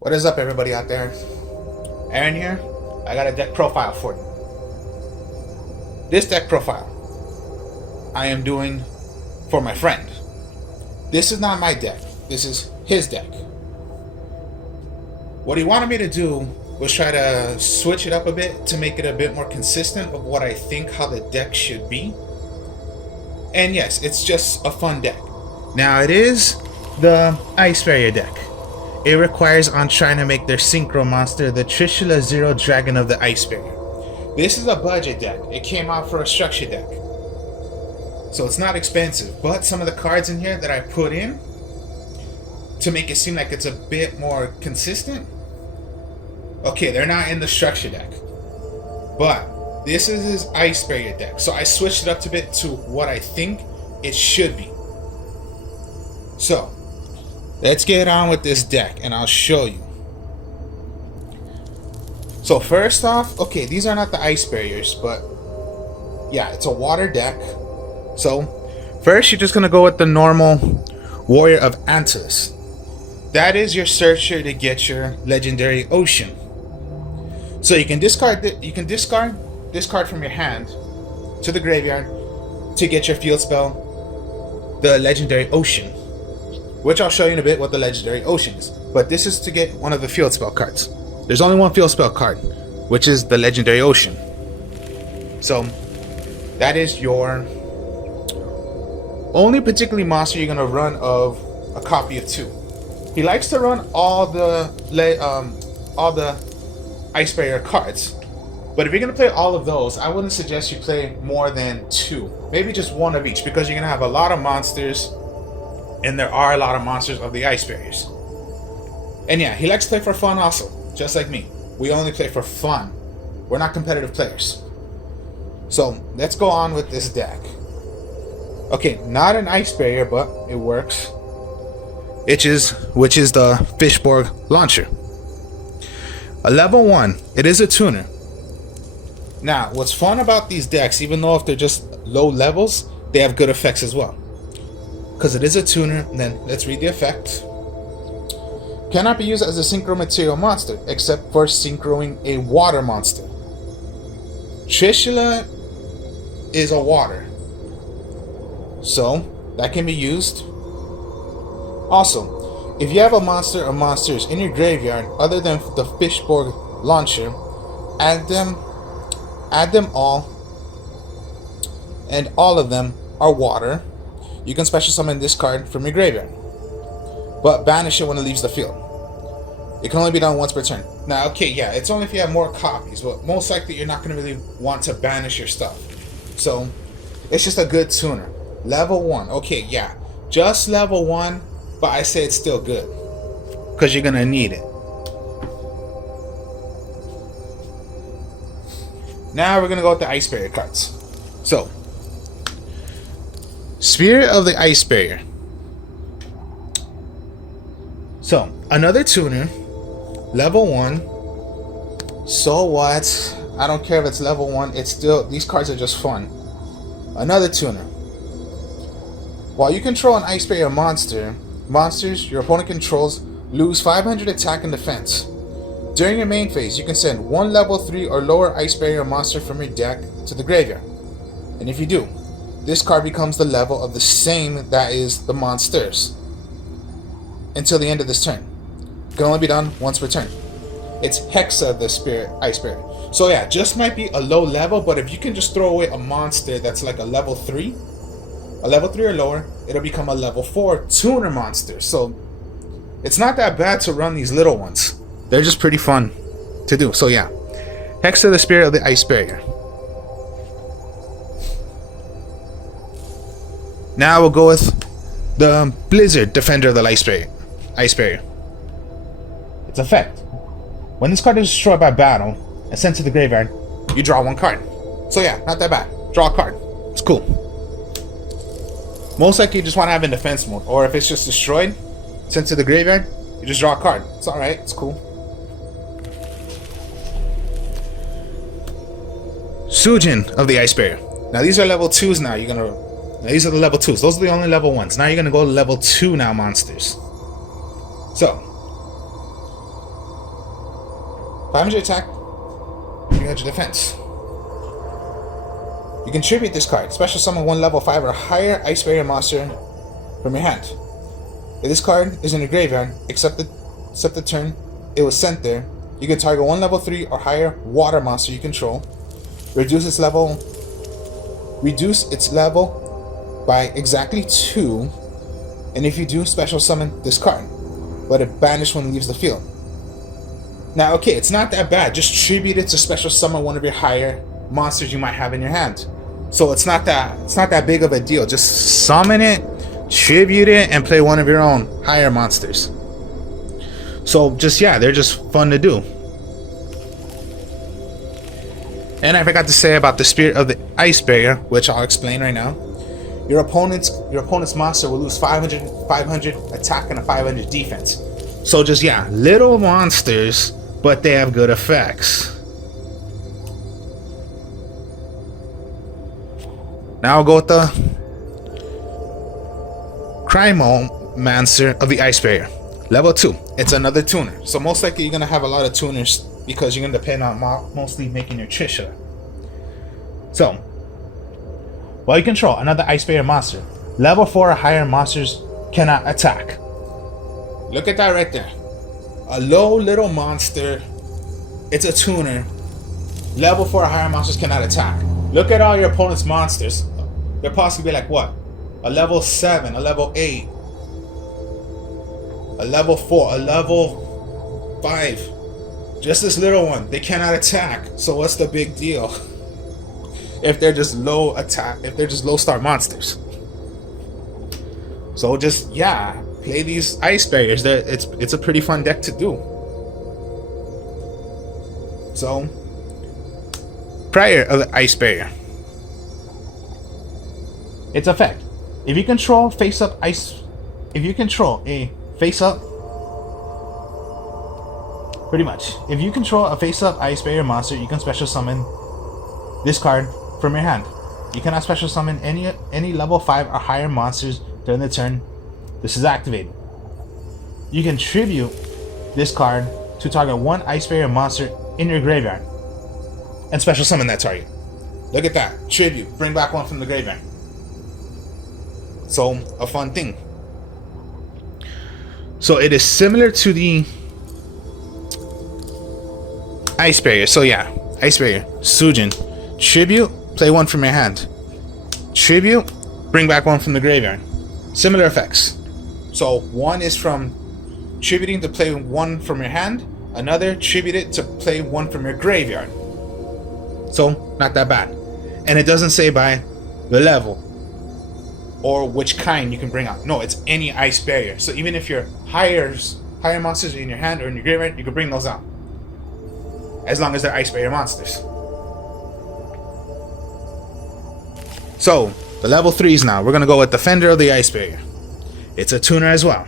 What is up, everybody out there? Aaron here. I got a deck profile for you. This deck profile I am doing for my friend. This is not my deck. This is his deck. What he wanted me to do was try to switch it up a bit to make it a bit more consistent of what I think how the deck should be. And yes, it's just a fun deck. Now it is the Ice Barrier deck. It requires on trying to make their synchro monster the Trishula Zero Dragon of the Ice Barrier. This is a budget deck. It came out for a structure deck. So it's not expensive, but some of the cards in here that I put in to make it seem like it's a bit more consistent, okay, they're not in the structure deck. But this is his Ice Barrier deck. So I switched it up a bit to what I think it should be. So let's get on with this deck and I'll show you. So first off, okay, these are not the Ice Barriers, but yeah, it's a water deck. So first you're just gonna go with the normal Warrior of Antilles. That is your searcher to get your legendary Ocean. So you can discard this card from your hand to the graveyard to get your field spell, the legendary Ocean. Which I'll show you in a bit what the legendary Ocean is. But this is to get one of the field spell cards. There's only one field spell card, which is the legendary Ocean. So that is your only particularly monster you're gonna run of a copy of 2. He likes to run all the Ice Barrier cards. But if you're gonna play all of those, I wouldn't suggest you play more than 2. Maybe just 1 of each, because you're gonna have a lot of monsters. And there are a lot of monsters of the Ice Barriers. And yeah, he likes to play for fun also, just like me. We only play for fun. We're not competitive players. So let's go on with this deck. Okay, not an Ice Barrier, but it works. Which is the Fishborg Launcher. A level 1, it is a tuner. Now, what's fun about these decks, even though if they're just low levels, they have good effects as well. Because it is a tuner, then let's read the effect. Cannot be used as a synchro material monster, except for synchroing a water monster. Trishula is a water, so that can be used. Also, if you have a monster or monsters in your graveyard other than the Fishborg Launcher, add them all, and all of them are water. You can special summon this card from your graveyard, but banish it when it leaves the field. It can only be done once per turn. Now, okay, yeah, it's only if you have more copies, but most likely you're not going to really want to banish your stuff. So, it's just a good tuner. Level 1, okay, yeah, just level 1, but I say it's still good, because you're going to need it. Now we're going to go with the Ice Barrier cards. So, Spirit of the Ice Barrier. So, another tuner, level 1. So what? I don't care if it's level 1, it's still, these cards are just fun. Another tuner. While you control an Ice Barrier monsters your opponent controls lose 500 attack and defense. During your main phase, you can send 1 level 3 or lower Ice Barrier monster from your deck to the graveyard. And if you do, this card becomes the level of the same that is the monsters until the end of this turn. It can only be done once per turn. It's Hexa the Spirit Ice Barrier. So yeah, just might be a low level, but if you can just throw away a monster that's like a level 3 or lower, it'll become a level 4 tuner monster. So it's not that bad to run these little ones. They're just pretty fun to do. So yeah, Hexa the Spirit of the Ice Barrier. Now we'll go with the Blizzard Defender of the Ice Barrier. Its effect. When this card is destroyed by battle and sent to the graveyard, you draw 1 card. So yeah, not that bad. Draw a card. It's cool. Most likely you just want to have in defense mode. Or if it's just destroyed, sent to the graveyard, you just draw a card. It's alright. It's cool. Sujin of the Ice Barrier. Now these are level 2s now. You're going to Now, these are the level 2s. Those are the only level 1s. Now you're going to go to level 2 now monsters. So, 500 attack, 300 defense. You can tribute this card. Special summon 1 level 5 or higher Ice Barrier monster from your hand. If this card is in your graveyard, except the turn it was sent there, you can target 1 level 3 or higher water monster you control. Reduce its level by exactly 2, and if you do, special summon this card, but it banished when it leaves the field. Now, okay, it's not that bad. Just tribute it to special summon one of your higher monsters you might have in your hand. So it's not that big of a deal. Just summon it, tribute it, and play one of your own higher monsters. So just, yeah, they're just fun to do. And I forgot to say about the Spirit of the Ice Barrier, which I'll explain right now. Your opponent's monster will lose 500 attack and a 500 defense. So just, yeah, little monsters, but they have good effects. Now I'll go with the Cryomancer of the Ice Barrier. Level 2. It's another tuner. So most likely you're going to have a lot of tuners because you're going to depend on mostly making your Trisha. So, while you control another Ice Barrier monster, level 4 or higher monsters cannot attack. Look at that right there. A low little monster. It's a tuner. Level 4 or higher monsters cannot attack. Look at all your opponent's monsters. They're possibly like what? A level 7, a level 8, a level 4, a level 5. Just this little one. They cannot attack. So what's the big deal? If they're just low attack, if they're just low start monsters. So just, yeah, play these Ice Barriers. It's a pretty fun deck to do. So, Prior of the Ice Barrier. Its effect. If you control a face-up, pretty much. If you control a face-up Ice Barrier monster, you can special summon this card from your hand. You cannot special summon any level 5 or higher monsters during the turn this is activated. You can tribute this card to target 1 Ice Barrier monster in your graveyard and special summon that target. Look at that. Tribute. Bring back 1 from the graveyard. So, a fun thing. So it is similar to the Ice Barrier. So yeah, Ice Barrier. Sujin. Tribute. Play 1 from your hand. Tribute. Bring back 1 from the graveyard. Similar effects. So one is from tributing to play 1 from your hand. Another tributed to play 1 from your graveyard. So not that bad. And it doesn't say by the level or which kind you can bring out. No, it's any Ice Barrier. So even if your higher monsters are in your hand or in your graveyard, you can bring those out. As long as they're Ice Barrier monsters. So, the level 3s now. We're going to go with Defender of the Ice Barrier. It's a tuner as well.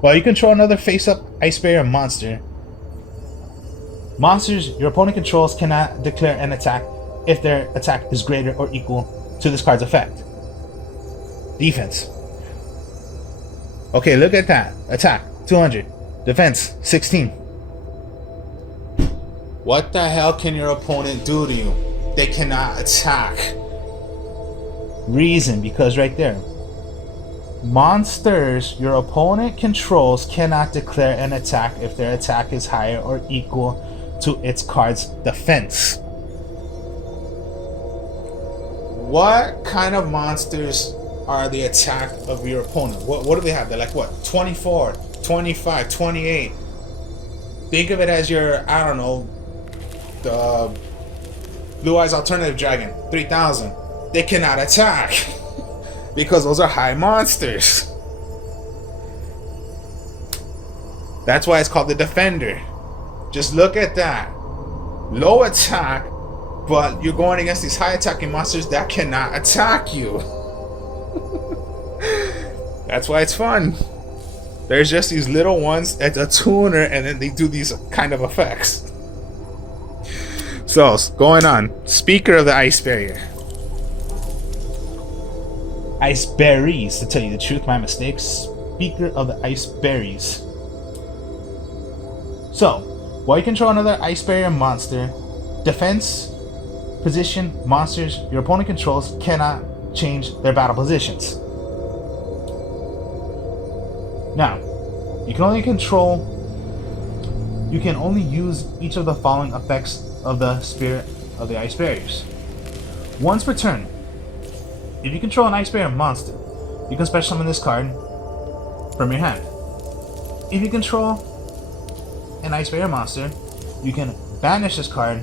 While you control another face-up Ice Barrier monster, monsters your opponent controls cannot declare an attack if their attack is greater or equal to this card's effect. Defense. Okay, look at that. Attack, 200. Defense, 16. What the hell can your opponent do to you? They cannot attack. Reason, because right there. Monsters your opponent controls cannot declare an attack if their attack is higher or equal to its card's defense. What kind of monsters are the attack of your opponent? What do they have? They're like what? 24, 25, 28. Think of it as your, I don't know, the Blue Eyes Alternative Dragon, 3000. They cannot attack because those are high monsters. That's why it's called the Defender. Just look at that. Low attack, but you're going against these high attacking monsters that cannot attack you. That's why it's fun. There's just these little ones at a tuner and then they do these kind of effects. So, going on. Speaker of the Ice Barrier. Ice berries, to tell you the truth, my mistake. Speaker of the ice berries. So, while you control another ice barrier monster, defense position monsters your opponent controls cannot change their battle positions. Now, you can only use each of the following effects of the spirit of the ice barriers. Once per turn, if you control an ice barrier monster, you can special summon this card from your hand. If you control an ice barrier monster, you can banish this card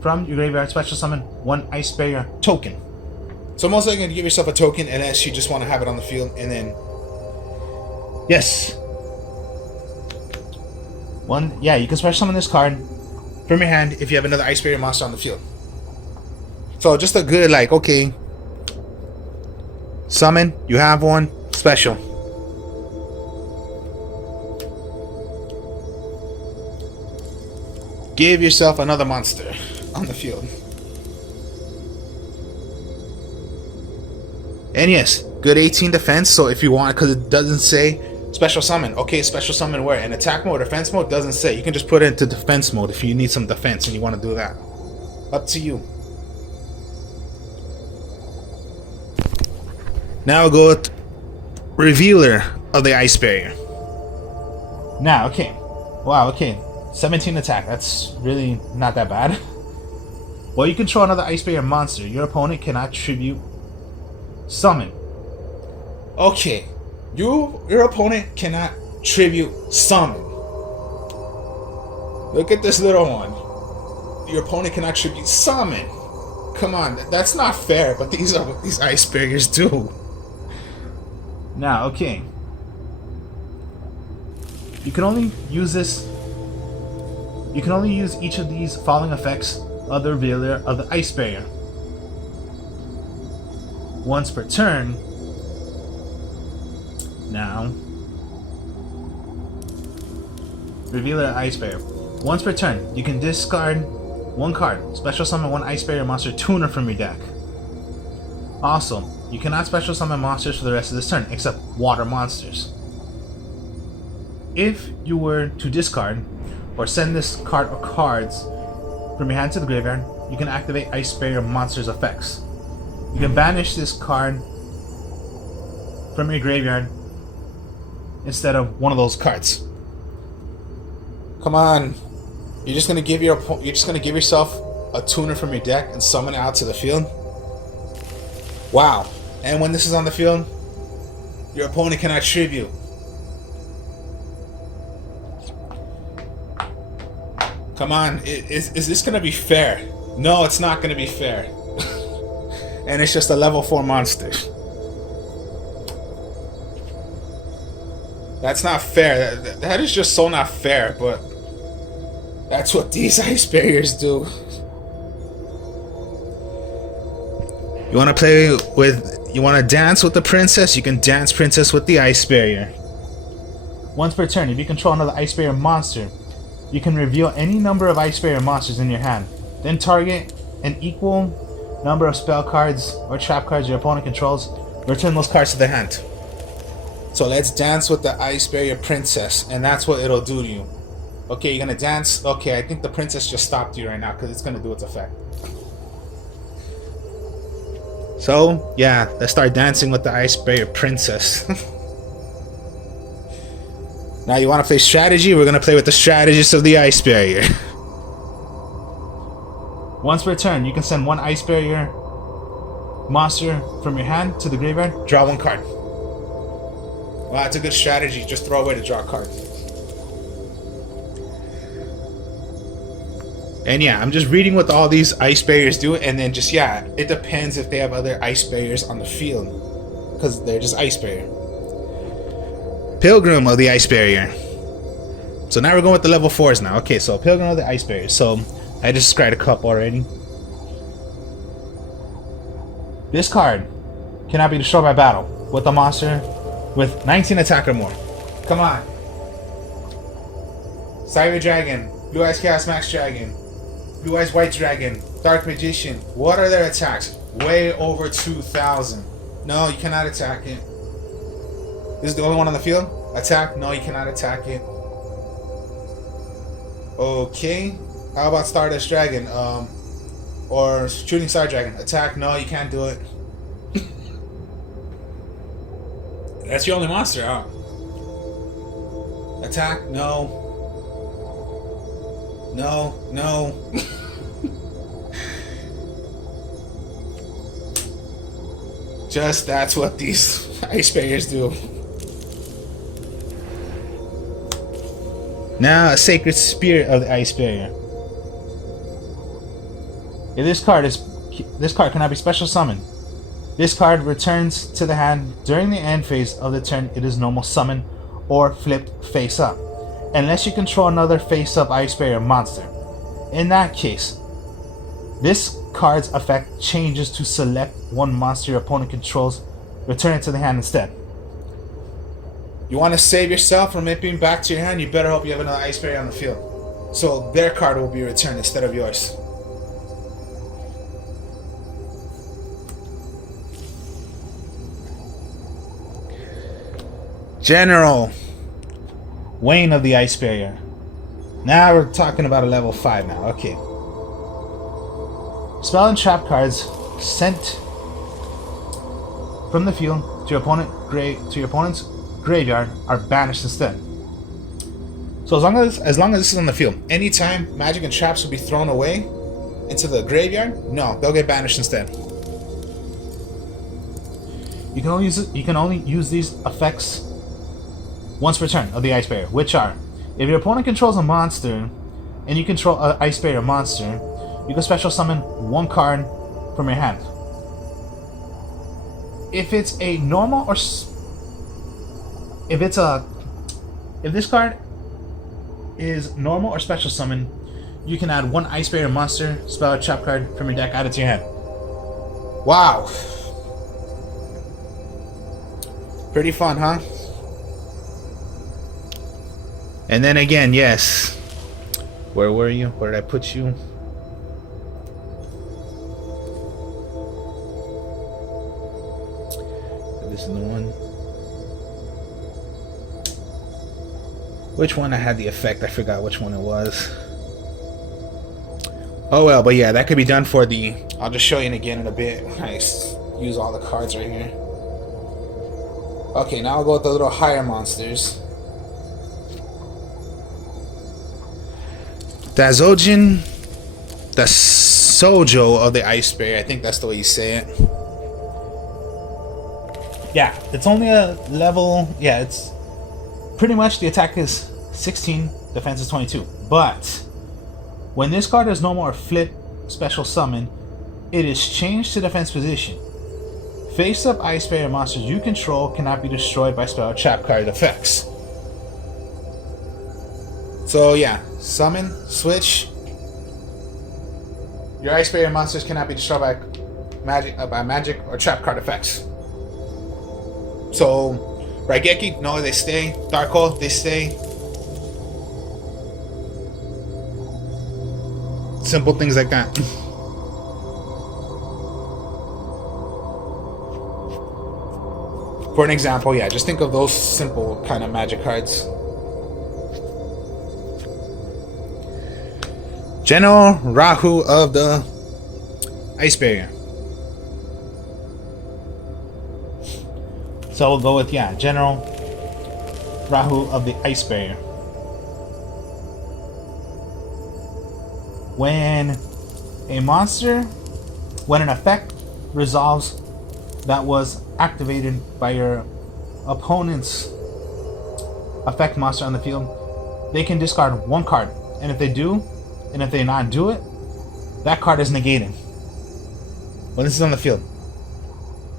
from your graveyard, special summon one ice barrier token. So most likely, you're going to give yourself a token unless you just want to have it on the field, and then yes, you can special summon this card from your hand if you have another ice barrier monster on the field. So just a good, like, okay, summon, you have one, special. Give yourself another monster on the field. And yes, good 18 defense, so if you want, because it doesn't say special summon. Okay, special summon where? In attack mode or defense mode? Doesn't say. You can just put it into defense mode if you need some defense and you want to do that. Up to you. Now we'll go with Revealer of the Ice Barrier. Now, okay. Wow, okay. 17 attack. That's really not that bad. While you control another Ice Barrier monster, your opponent cannot tribute summon. Okay. Your opponent cannot tribute summon. Look at this little one. Your opponent cannot tribute summon. Come on, that's not fair, but these are what these ice barriers do. Now, okay. You can only use each of these following effects of the Revealer of the Ice Barrier. Once per turn. Now, Revealer Ice Barrier. Once per turn, you can discard one card. Special summon one Ice Barrier monster tuner from your deck. Also, you cannot special summon monsters for the rest of this turn, except water monsters. If you were to discard, or send this card or cards from your hand to the graveyard, you can activate Ice Barrier monsters' effects. You can banish this card from your graveyard instead of one of those cards. Come on, you're just gonna give yourself a tuner from your deck and summon it out to the field. Wow! And when this is on the field, your opponent cannot tribute. Come on, is this gonna be fair? No, it's not gonna be fair. And it's just a level 4 monster. That's not fair. That is just so not fair, but that's what these ice barriers do. You want to dance with the princess? You can dance princess with the ice barrier. Once per turn, if you control another ice barrier monster, you can reveal any number of ice barrier monsters in your hand. Then target an equal number of spell cards or trap cards your opponent controls. Return those cards to the hand. So let's dance with the ice barrier princess, and that's what it'll do to you. Okay, you're gonna dance. Okay, I think the princess just stopped you right now because it's gonna do its effect. So yeah, let's start dancing with the ice barrier princess. Now you want to play strategy? We're gonna play with the strategist of the ice barrier. Once per turn, you can send one ice barrier monster from your hand to the graveyard. Draw one card. Wow, that's a good strategy. Just throw away to draw a card. And yeah, I'm just reading what all these ice barriers do, and then just, yeah, it depends if they have other ice barriers on the field, because they're just ice barrier. Pilgrim of the Ice Barrier. So now we're going with the level 4s now. Okay, so Pilgrim of the Ice Barrier. So I just described a couple already. This card cannot be destroyed by battle with a monster with 19 attack or more. Come on. Cyber Dragon. Blue Eyes Chaos Max Dragon. Blue Eyes White Dragon, Dark Magician. What are their attacks? Way over 2,000. No, you cannot attack it. This is the only one on the field? Attack? No, you cannot attack it. Okay. How about Stardust Dragon? Or Shooting Star Dragon? Attack? No, you can't do it. That's your only monster, huh? Attack? No. No. No. Just that's what these ice barriers do. Now, a Sacred Spirit of the Ice Barrier. If this card cannot be special summoned. This card returns to the hand during the end phase of the turn it is normal summon or flipped face up, unless you control another face up Ice Barrier monster. In that case, this card's effect changes to select one monster your opponent controls, return it to the hand instead. You want to save yourself from it being back to your hand, you better hope you have another Ice Barrier on the field. So their card will be returned instead of yours. General Wayne of the Ice Barrier. Now we're talking about a level 5 now. Okay. Spell and trap cards sent from the field to your opponent's graveyard are banished instead. So as long as this is on the field, anytime magic and traps will be thrown away into the graveyard, no, they'll get banished instead. You can only use these effects once per turn of the Ice Barrier, which are: if your opponent controls a monster and you control an Ice Barrier monster, you can special summon one card from your hand. If it's a normal or if this card is normal or special summon, you can add one Ice Barrier monster, spell, or trap card from your deck added to your hand. Wow. Pretty fun, huh? And then again, yes. Where were you? Where did I put you? This is the one. Which one I had the effect? I forgot which one it was. Oh well, but yeah, that could be done for the... I'll just show you again in a bit. Nice. Use all the cards right here. Okay, now I'll go with the little higher monsters. Dazojin, the Sojo of the Ice Barrier. I think that's the way you say it. Yeah, it's only a level... Yeah, it's... Pretty much the attack is 16, defense is 22. But when this card is normal or flip special summon, it is changed to defense position. Face-up Ice Barrier monsters you control cannot be destroyed by spell or trap card effects. So yeah, summon, switch. Your Ice Barrier monsters cannot be destroyed by magic or trap card effects. So Raigeki, no, they stay. Dark Hole, they stay. Simple things like that. For an example, yeah, just think of those simple kind of magic cards. General Rahu of the Ice Barrier. So we'll go with, yeah, General Rahu of the Ice Barrier. When an effect resolves that was activated by your opponent's effect monster on the field, they can discard one card. And if they not do it, that card is negated when this is on the field.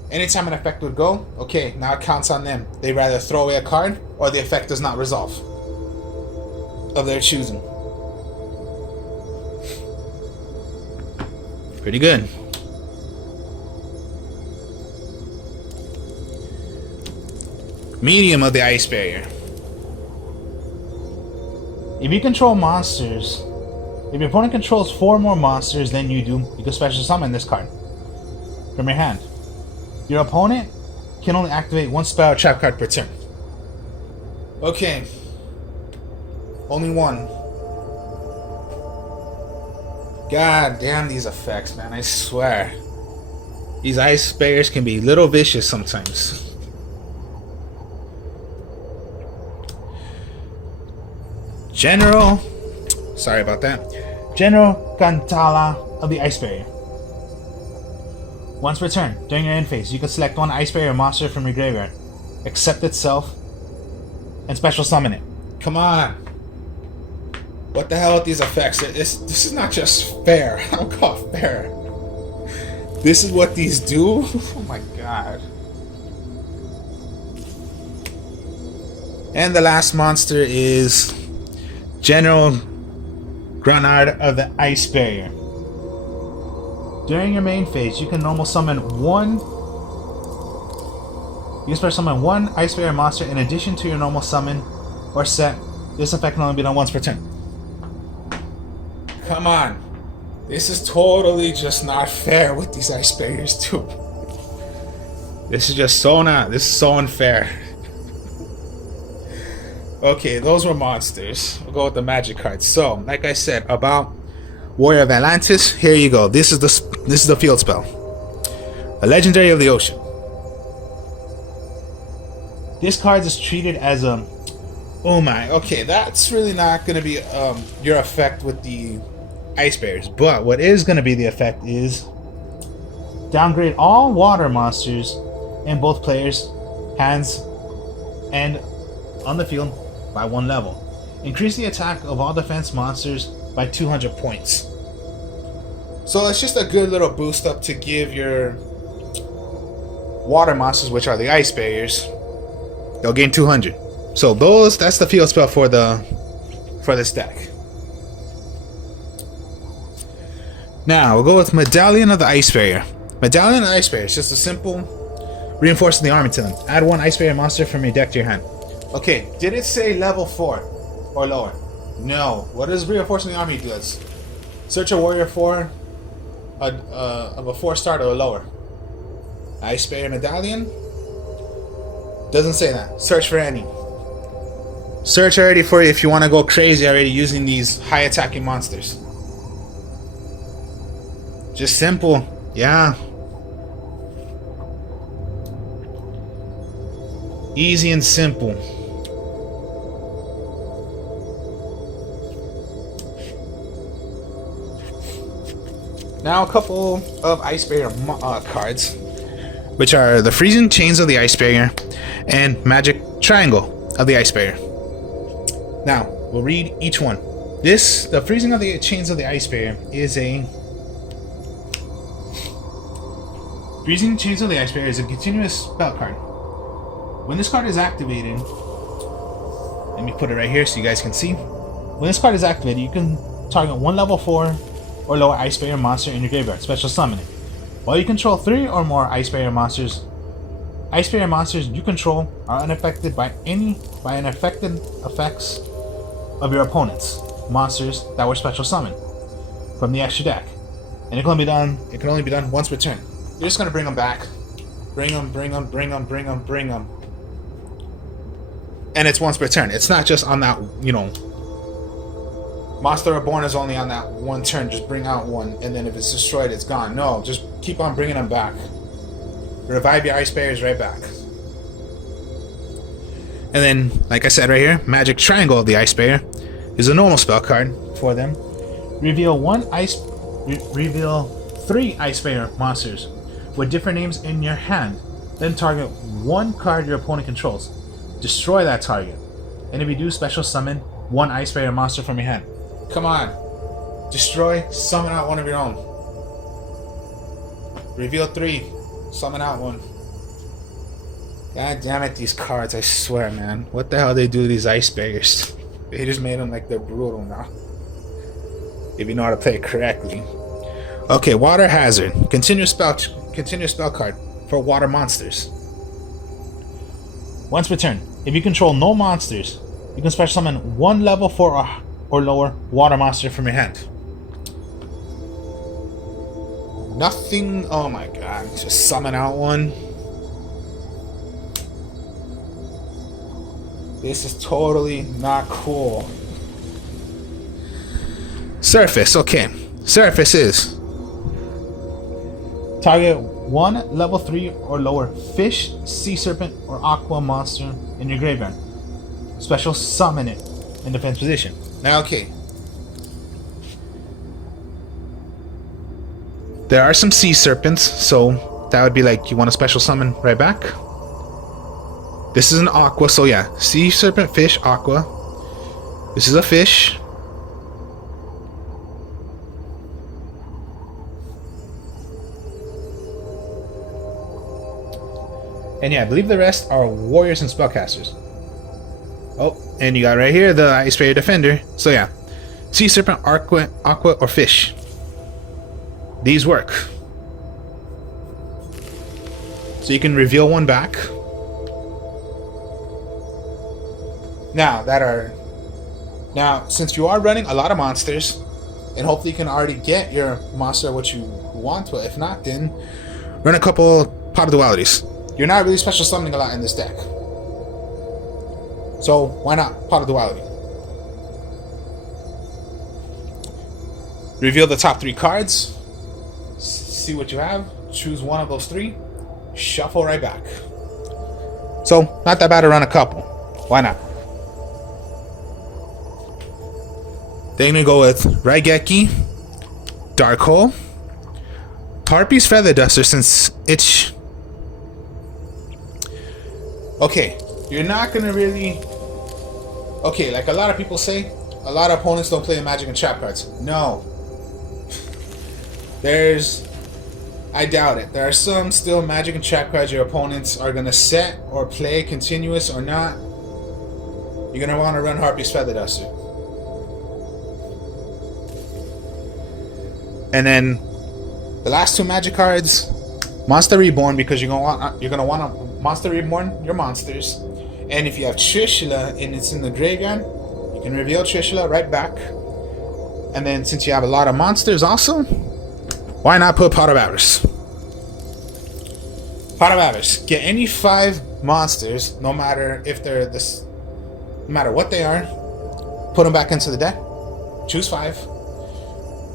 Anytime an effect would go, okay, now it counts on them. They rather throw away a card or the effect does not resolve of their choosing. Pretty good. Medium of the Ice Barrier. If you control monsters If your opponent controls 4 more monsters than you do, you can special summon this card from your hand. Your opponent can only activate 1 spell or trap card per turn. Okay. Only 1. God damn these effects, man. I swear. These ice bears can be a little vicious sometimes. General. Sorry about that. General Cantala of the Ice Barrier. Once per turn, during your end phase, you can select 1 Ice Barrier monster from your graveyard, accept itself, and special summon it. Come on. What the hell with these effects? This is not just fair. I don't call it fair. This is what these do? Oh my god. And the last monster is General Granard of the Ice Barrier. During your main phase, you can normal summon 1. You can special summon 1 Ice Barrier monster in addition to your normal summon or set. This effect can only be done once per turn. Come on. This is totally just not fair with these Ice Barriers too. This is just so not. This is so unfair. Okay, those were monsters. We'll go with the magic cards. So, like I said about Warrior of Atlantis, here you go. This is the field spell. A Legendary of the Ocean. This card is treated as a... Oh my, okay, that's really not going to be your effect with the Ice Bears. But what is going to be the effect is downgrade all water monsters in both players' hands and on the field by 1 level. Increase the attack of all defense monsters by 200 points. So it's just a good little boost up to give your water monsters, which are the Ice Barriers, they'll gain 200. So that's the field spell for this deck. Now we'll go with Medallion of the Ice Barrier. Medallion of the Ice Barrier is just a simple reinforcing the army to them. Add 1 Ice Barrier monster from your deck to your hand. Okay, did it say level 4 or lower? No. What does reinforcing the army does? Search a warrior for of a 4-star or lower. Ice Barrier Medallion? Doesn't say that. Search for any. Search already for you if you want to go crazy already using these high attacking monsters. Just simple. Yeah. Easy and simple. Now a couple of Ice Barrier cards, which are the Freezing Chains of the Ice Barrier and Magic Triangle of the Ice Barrier. Now, we'll read each one. The Freezing of the Chains of the Ice Barrier is a... Freezing Chains of the Ice Barrier is a continuous spell card. When this card is activated... Let me put it right here so you guys can see. When this card is activated, you can target 1 level 4 or lower Ice Barrier monster in your graveyard. Special summon it. While you control 3 or more Ice Barrier monsters you control are unaffected by unaffected effects of your opponent's monsters that were special summoned from the extra deck. And it can only be done once per turn. You're just gonna bring them back. Bring them. And it's once per turn. It's not just on that, Monster Reborn is only on that 1 turn. Just bring out 1, and then if it's destroyed, it's gone. No, just keep on bringing them back. Revive your Ice Barriers right back. And then, like I said right here, Magic Triangle of the Ice Barrier is a normal spell card for them. Reveal 3 Ice Barrier monsters with different names in your hand. Then target 1 card your opponent controls. Destroy that target. And if you do, special summon 1 Ice Barrier monster from your hand. Come on. Destroy, summon out 1 of your own. Reveal 3. Summon out 1. God damn it, these cards, I swear, man. What the hell they do to these Ice Barriers? They just made them like they're brutal now. If you know how to play it correctly. Okay, Water Hazard. Continuous spell card for water monsters. Once per turn, if you control no monsters, you can special summon 1 level 4 or lower water monster from your hand. Nothing. Oh my god. Just summon out one. This is totally not cool. Surface. Okay. Surface is target one level 3 or lower fish, sea serpent, or aqua monster in your graveyard. Special summon it in defense position. Now, okay. There are some sea serpents, so that would be like you want a special summon right back. This is an aqua, so yeah. Sea serpent, fish, aqua. This is a fish. And yeah, I believe the rest are warriors and spellcasters. Oh, and you got right here the Ice Ray Defender. So yeah, sea serpent, aqua, or fish. These work. So you can reveal one back. Now, since you are running a lot of monsters, and hopefully you can already get your monster what you want, but if not, then run a couple Pot of Dualities. You're not really special summoning a lot in this deck. So why not Pot of Duality? Reveal the top 3 cards. See what you have. Choose one of those 3. Shuffle right back. So not that bad to run a couple. Why not? Then we go with Raigeki, Dark Hole, Harpy's Feather Duster, since it's... Okay, you're not gonna really... Okay, like a lot of people say, a lot of opponents don't play the Magic and Trap cards. No. I doubt it. There are some still Magic and Trap cards your opponents are gonna set or play continuous or not. You're gonna want to run Harpy's Feather Duster. And then the last 2 Magic cards, Monster Reborn, because you're gonna want to Monster Reborn your monsters. And if you have Trishula and it's in the graveyard, you can reveal Trishula right back. And then since you have a lot of monsters also, why not put Pot of Avarice? Pot of Avarice. Get any 5 monsters, no matter if they're this, no matter what they are, put them back into the deck. Choose 5.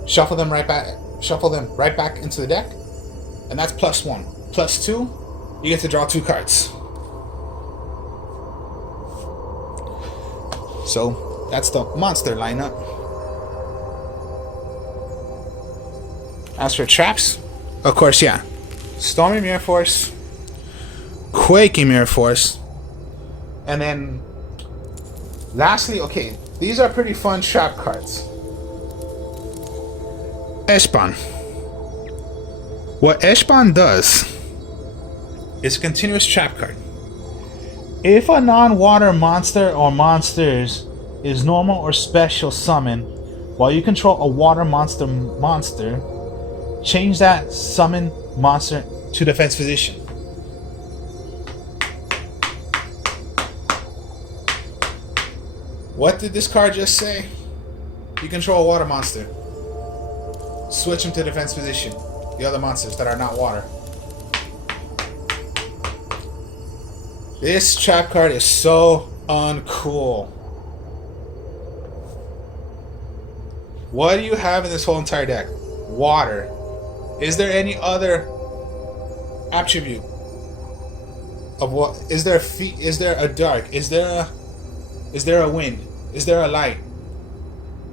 Shuffle them right back. Shuffle them right back into the deck, and that's +1. +2, you get to draw 2 cards. So that's the monster lineup. As for traps, of course, yeah, Stormy Mirror Force, Quaking Mirror Force, and then lastly, okay, these are pretty fun trap cards. Eshban. What Eshban does is a continuous trap card. If a non-water monster or monsters is normal or special summon while you control a water monster, change that summon monster to defense position. What did this card just say? You control a water monster. Switch them to defense position. The other monsters that are not water. This trap card is so uncool. What do you have in this whole entire deck? Water. Is there any other attribute of what? Is there a dark? Is there a wind? Is there a light?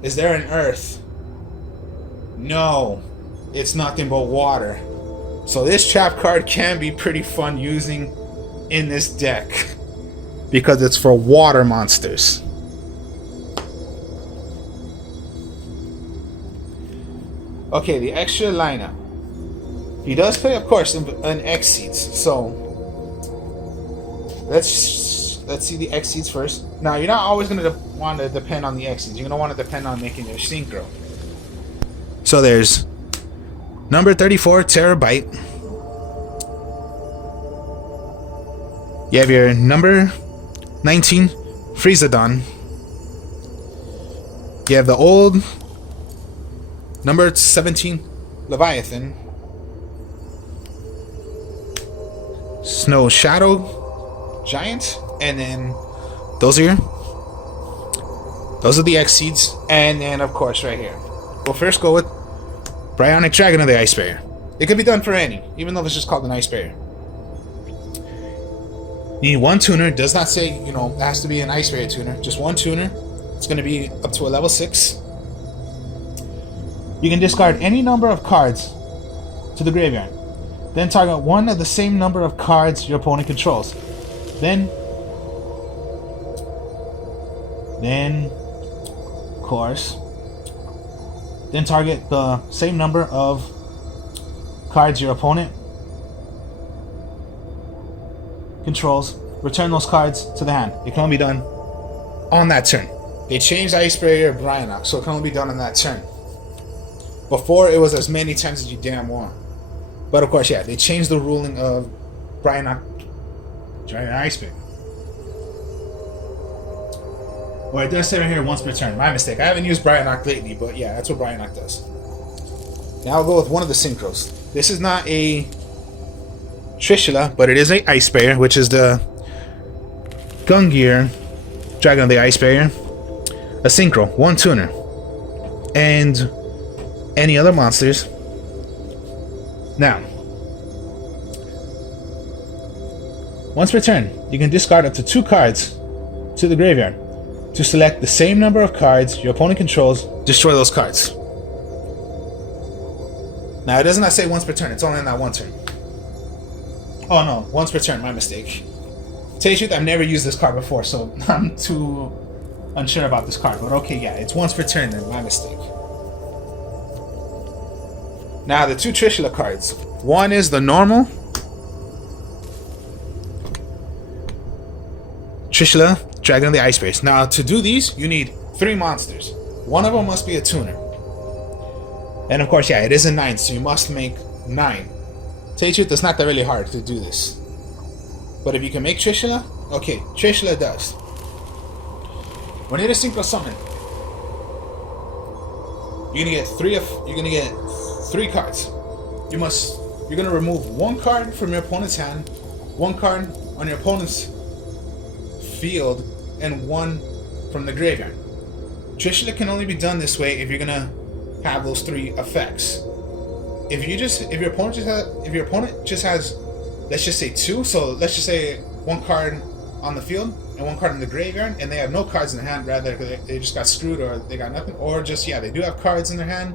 Is there an earth? No, it's nothing but water. So this trap card can be pretty fun using in this deck because it's for water monsters. Okay, the extra lineup. He does play, of course, an Exceeds. So let's see the Exceeds first. Now, you're not always going to want to depend on the Exceeds. You're going to want to depend on making your synchro. So there's number 34, Terabyte. You have your number 19, Freezadon. You have the old number 17, Leviathan. Snow Shadow Giant, and then those are the X seeds, and then of course right here we'll first go with Bionic Dragon of the Ice Barrier. It could be done for any, even though it's just called an Ice Barrier. Need one tuner. Does not say, you know, it has to be an Ice Barrier tuner. Just one tuner. It's going to be up to a level 6. You can discard any number of cards to the graveyard. Then target one of the same number of cards your opponent controls. Then, of course, then target the same number of cards your opponent controls. Return those cards to the hand. It can only be done on that turn. They changed Ice Barrier Bryanock, so it can only be done on that turn. Before, it was as many times as you damn want. But of course, yeah, they changed the ruling of Bryanock Dragon Ice Barrier. Well, it does say right here once per turn. My mistake. I haven't used Bryanock lately, but yeah, that's what Bryanock does. Now I'll go with one of the synchros. This is not a Trishula, but it is a Ice Barrier, which is the Gungear Dragon of the Ice Barrier. A synchro, one tuner, and any other monsters. Now, once per turn, you can discard up to 2 cards to the graveyard. To select the same number of cards your opponent controls, destroy those cards. Now, it does not say once per turn, it's only in that one turn. Oh no, once per turn, my mistake. To tell you the truth, I've never used this card before, so I'm too unsure about this card. But okay, yeah, it's once per turn then, my mistake. Now, the 2 Trishula cards. One is the normal Trishula Dragon of the Ice Barrier. Now, to do these, you need 3 monsters. One of them must be a tuner. And of course, yeah, it is a 9, so you must make 9. Tell you the truth, it's not that really hard to do this. But if you can make Trishula, okay, Trishula does. When it is synchro summon, you're gonna get 3 cards. You're gonna remove 1 card from your opponent's hand, 1 card on your opponent's field, and 1 from the graveyard. Trishula can only be done this way if you're gonna have those 3 effects. If your opponent just has, let's just say 2, so let's just say 1 card on the field and 1 card in the graveyard, and they have no cards in their hand, rather they just got screwed or they got nothing, or just, yeah, they do have cards in their hand,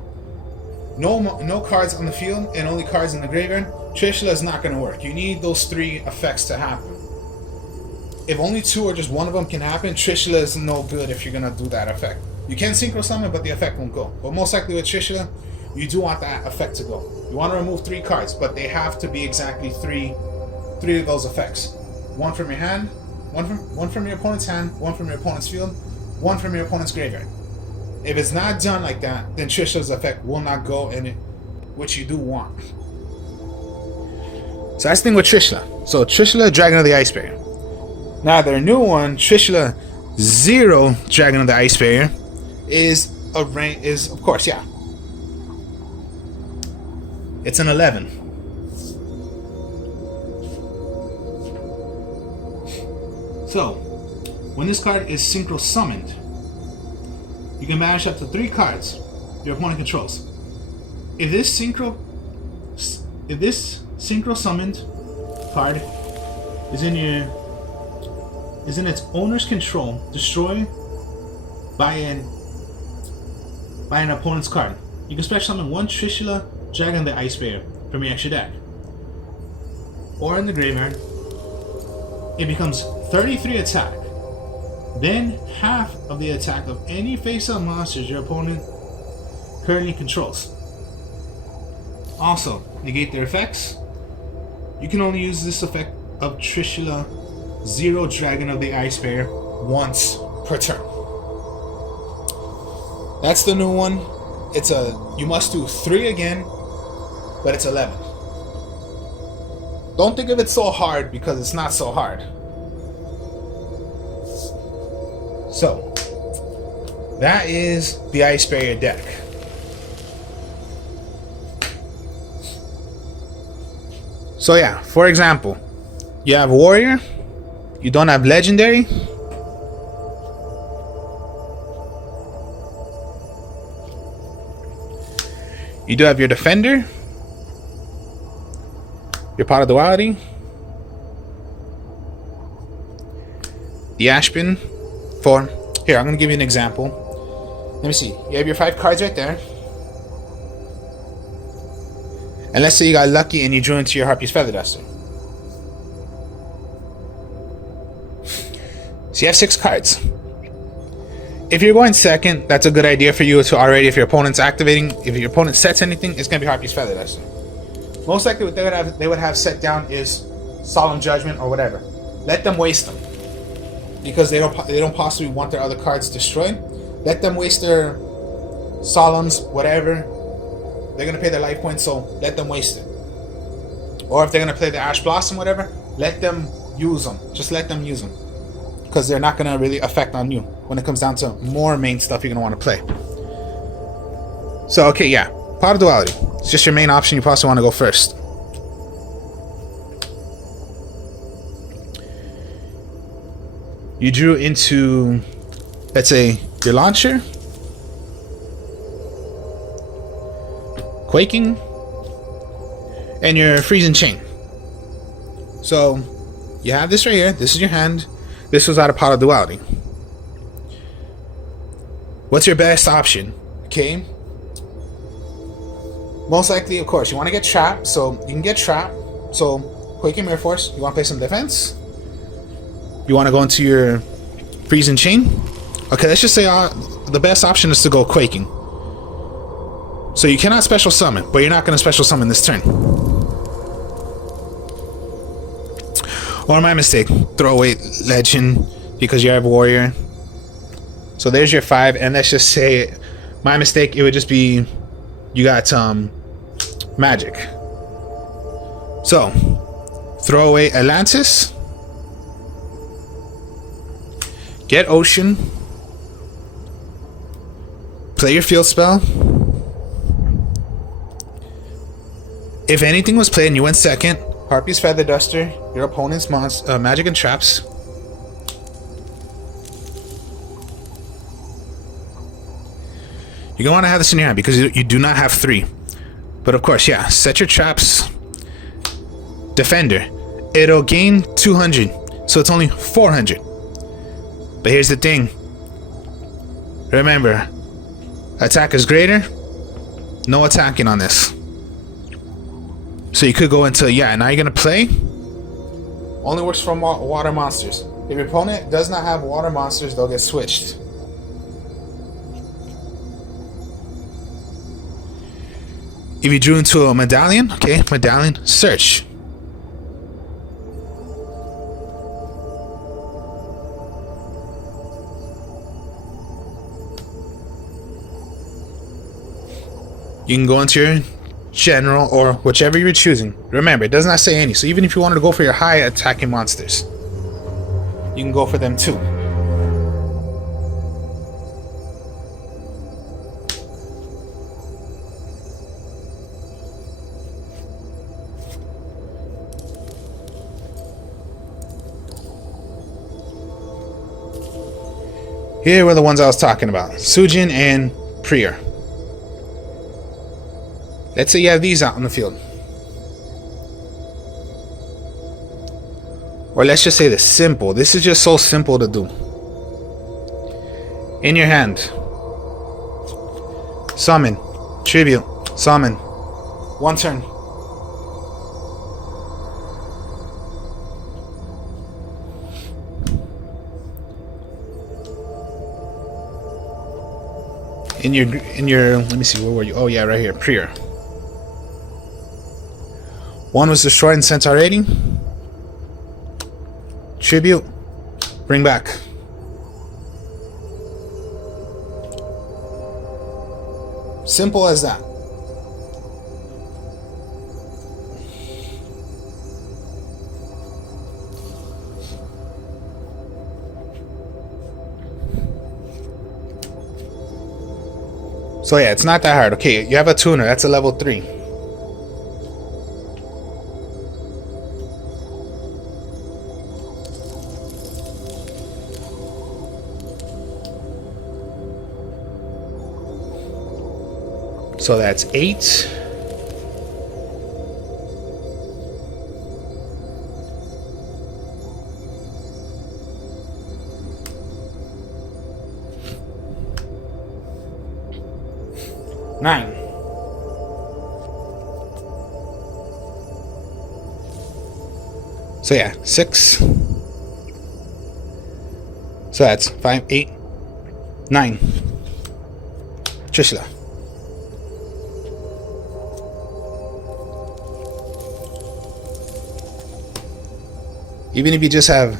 no cards on the field and only cards in the graveyard, Trishula is not going to work. You need those 3 effects to happen. If only 2 or just 1 of them can happen, Trishula is no good if you're going to do that effect. You can synchro summon, but the effect won't go. But most likely with Trishula, you do want that effect to go. You want to remove 3 cards, but they have to be exactly 3 of those effects. 1 from your hand, one from your opponent's hand, 1 from your opponent's field, 1 from your opponent's graveyard. If it's not done like that, then Trishula's effect will not go in it, which you do want. So that's the thing with Trishula. So Trishula, Dragon of the Ice Barrier. Now their new one, Trishula Zero Dragon of the Ice Barrier, is of course, yeah, it's an 11. So when this card is synchro summoned, you can banish up to 3 cards your opponent controls. If this synchro summoned card is in its owner's control, destroy by an opponent's card. You can special summon 1 Trishula Dragon of the Ice Barrier from your extra deck. Or in the graveyard, it becomes 33 attack. Then half of the attack of any face-up monsters your opponent currently controls. Also, negate their effects. You can only use this effect of Trishula Zero Dragon of the Ice Barrier once per turn. That's the new one. You must do 3 again, but it's 11. Don't think of it so hard, because it's not so hard. So, that is the Ice Barrier deck. So yeah, for example, You have warrior. You don't have legendary. You do have your defender, your pot of duality, the Ashpin for, here, I'm going to give you an example. Let me see. You have your 5 cards right there. And let's say you got lucky and you drew into your Harpy's Feather Duster. So you have 6 cards. If you're going second, that's a good idea for you to already, if your opponent's activating, if your opponent sets anything, it's going to be Harpy's Feather Duster. Most likely what they would have set down is Solemn Judgment or whatever. Let them waste them. Because they don't possibly want their other cards destroyed. Let them waste their Solemns, whatever. They're going to pay their life points, so let them waste it. Or if they're going to play the Ash Blossom, whatever, let them use them. Just let them use them. Because they're not going to really affect on you when it comes down to more main stuff you're going to want to play. So, okay, yeah. Pot of Duality. It's just your main option. You possibly want to go first. You drew into, let's say, your launcher. Quaking. And your Freezing Chain. So, you have this right here. This is your hand. This was out of Pot of Duality. What's your best option? Okay. Most likely, of course, you want to get trapped. So you can get trapped. So Quaking Mirror Force. You want to play some defense. You want to go into your Freezing Chain. Okay, let's just say the best option is to go Quaking. So you cannot special summon, but you're not going to special summon this turn. Or my mistake, throw away legend because you have warrior. So there's your 5, and let's just say my mistake, it would just be you got magic. So throw away Atlantis, get Ocean, play your field spell. If anything was played and you went second, Harpy's Feather Duster, your opponent's magic and traps. You're going to want to have this in your hand because you do not have 3. But of course, yeah, set your traps. Defender. It'll gain 200, so it's only 400. But here's the thing. Remember, attack is greater. No attacking on this. So you could go into, yeah, now you're going to play. Only works for water monsters. If your opponent does not have water monsters, they'll get switched. If you drew into a medallion, okay, medallion, search. You can go into your general or whichever you're choosing. Remember, it does not say any. So even if you wanted to go for your high attacking monsters, you can go for them too. Here were the ones I was talking about. Sujin and Priya. Let's say you have these out in the field. Or let's just say this, simple. This is just so simple to do. In your hand. Summon. Tribute. Summon. 1 turn. In your, let me see, where were you? Oh yeah, right here, Priya. 1 was destroyed and sent already. Tribute. Bring back. Simple as that. So yeah, it's not that hard. Okay, you have a tuner. That's a level 3. So that's 8. Nine. So yeah, 6. So that's 5, 8, 9. Trishula. Even if you just have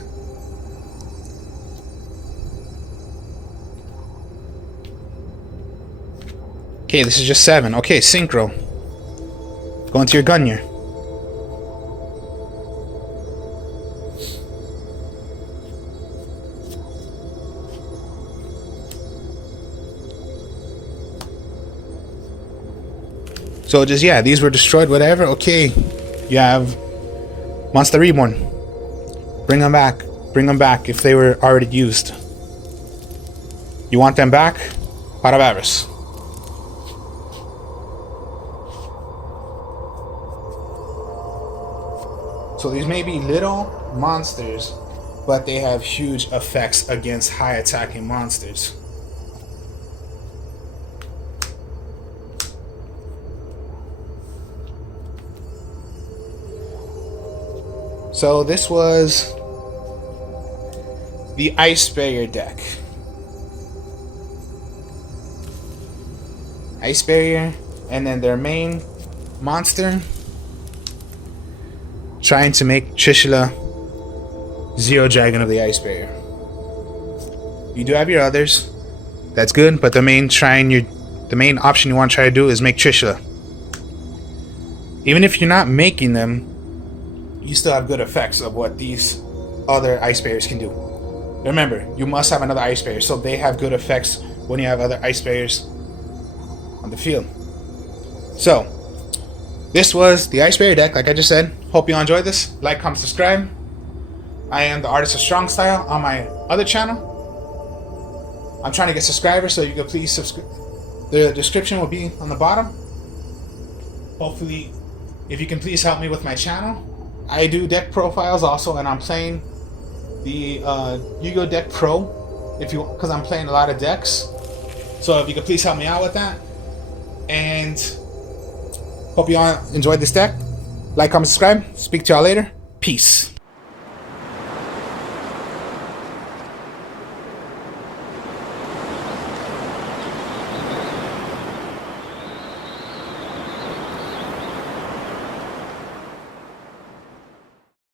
okay, this is just 7. Okay, synchro. Go into your Gunyer. So just, yeah, these were destroyed, whatever. Okay, you have Monster Reborn. Bring them back. Bring them back if they were already used. You want them back? Pot of Avarice. So these may be little monsters, but they have huge effects against high attacking monsters. So this was the Ice Barrier deck. Ice Barrier, and then their main monster trying to make Trishula Zero Dragon of the Ice Barrier. You do have your others. That's good, but the main option you want to try to do is make Trishula. Even if you're not making them, you still have good effects of what these other Ice Barriers can do. Remember, you must have another Ice Barrier, so they have good effects when you have other Ice Barriers on the field. So, this was the Ice Barrier deck, like I just said. Hope you all enjoyed this. Like, comment, subscribe. I am the Artist of Strong Style on my other channel. I'm trying to get subscribers, so you can please subscribe. The description will be on the bottom. Hopefully, if you can please help me with my channel. I do deck profiles also, and I'm playing the Yu-Gi-Oh! Deck Pro because I'm playing a lot of decks. So if you could please help me out with that. And hope you all enjoyed this deck. Like, comment, subscribe. Speak to y'all later. Peace.